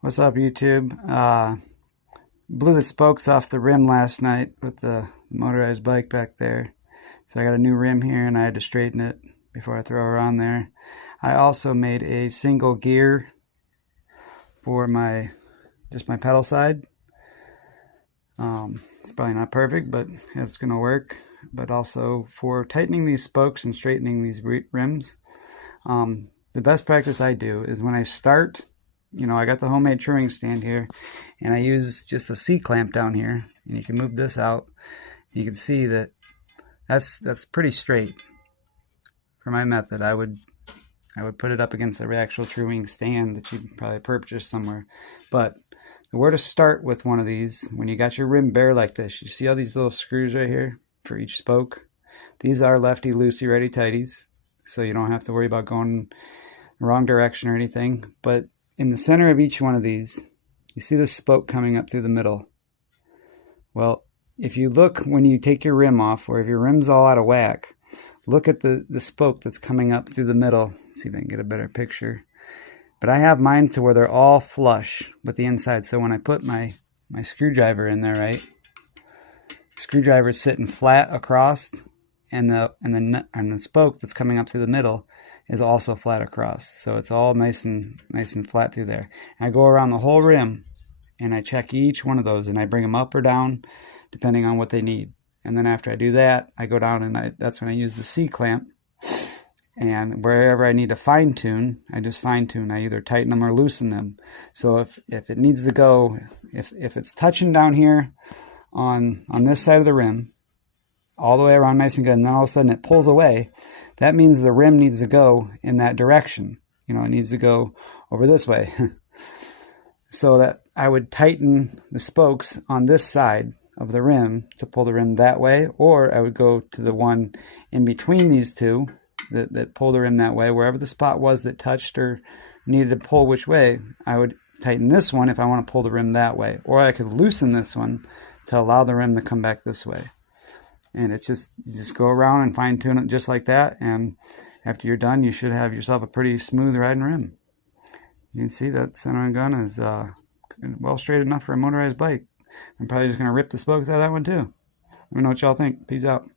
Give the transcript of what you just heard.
What's up, YouTube? Blew the spokes off the rim last night with the motorized bike back there. So I got a new rim here and I had to straighten it before I throw her on there. I also made a single gear for just my pedal side. It's probably not perfect, but it's going to work. But also for tightening these spokes and straightening these rims, the best practice I do is when I start, I got the homemade truing stand here, and I use just a C-clamp down here, and you can move this out. You can see that that's pretty straight. For my method, I would put it up against the actual truing stand that you'd probably purchase somewhere. But where to start with one of these, when you got your rim bare like this, you see all these little screws right here for each spoke? These are lefty loosey righty tighties, so you don't have to worry about going the wrong direction or anything. But in the center of each one of these, you see this spoke coming up through the middle. Well, if you look when you take your rim off, or if your rim's all out of whack, look at the spoke that's coming up through the middle. Let's see if I can get a better picture. But I have mine to where they're all flush with the inside. So when I put my screwdriver in there, right, the screwdriver is sitting flat across, and the spoke that's coming up through the middle is also flat across. So it's all nice and flat through there. And I go around the whole rim and I check each one of those and I bring them up or down depending on what they need. And then after I do that, I go down and that's when I use the C-clamp. And wherever I need to fine tune, I just fine tune. I either tighten them or loosen them. So if it needs to go, if it's touching down here on this side of the rim, all the way around nice and good, and then all of a sudden it pulls away, that means the rim needs to go in that direction. It needs to go over this way. So that I would tighten the spokes on this side of the rim to pull the rim that way, or I would go to the one in between these two that pull the rim that way. Wherever the spot was that touched or needed to pull which way, I would tighten this one if I want to pull the rim that way, or I could loosen this one to allow the rim to come back this way. And it's you just go around and fine tune it just like that, and after you're done, you should have yourself a pretty smooth riding rim. You can see that center on gun is well straight enough for a motorized bike. I'm probably just going to rip the spokes out of that one too. Let me know what y'all think. Peace out.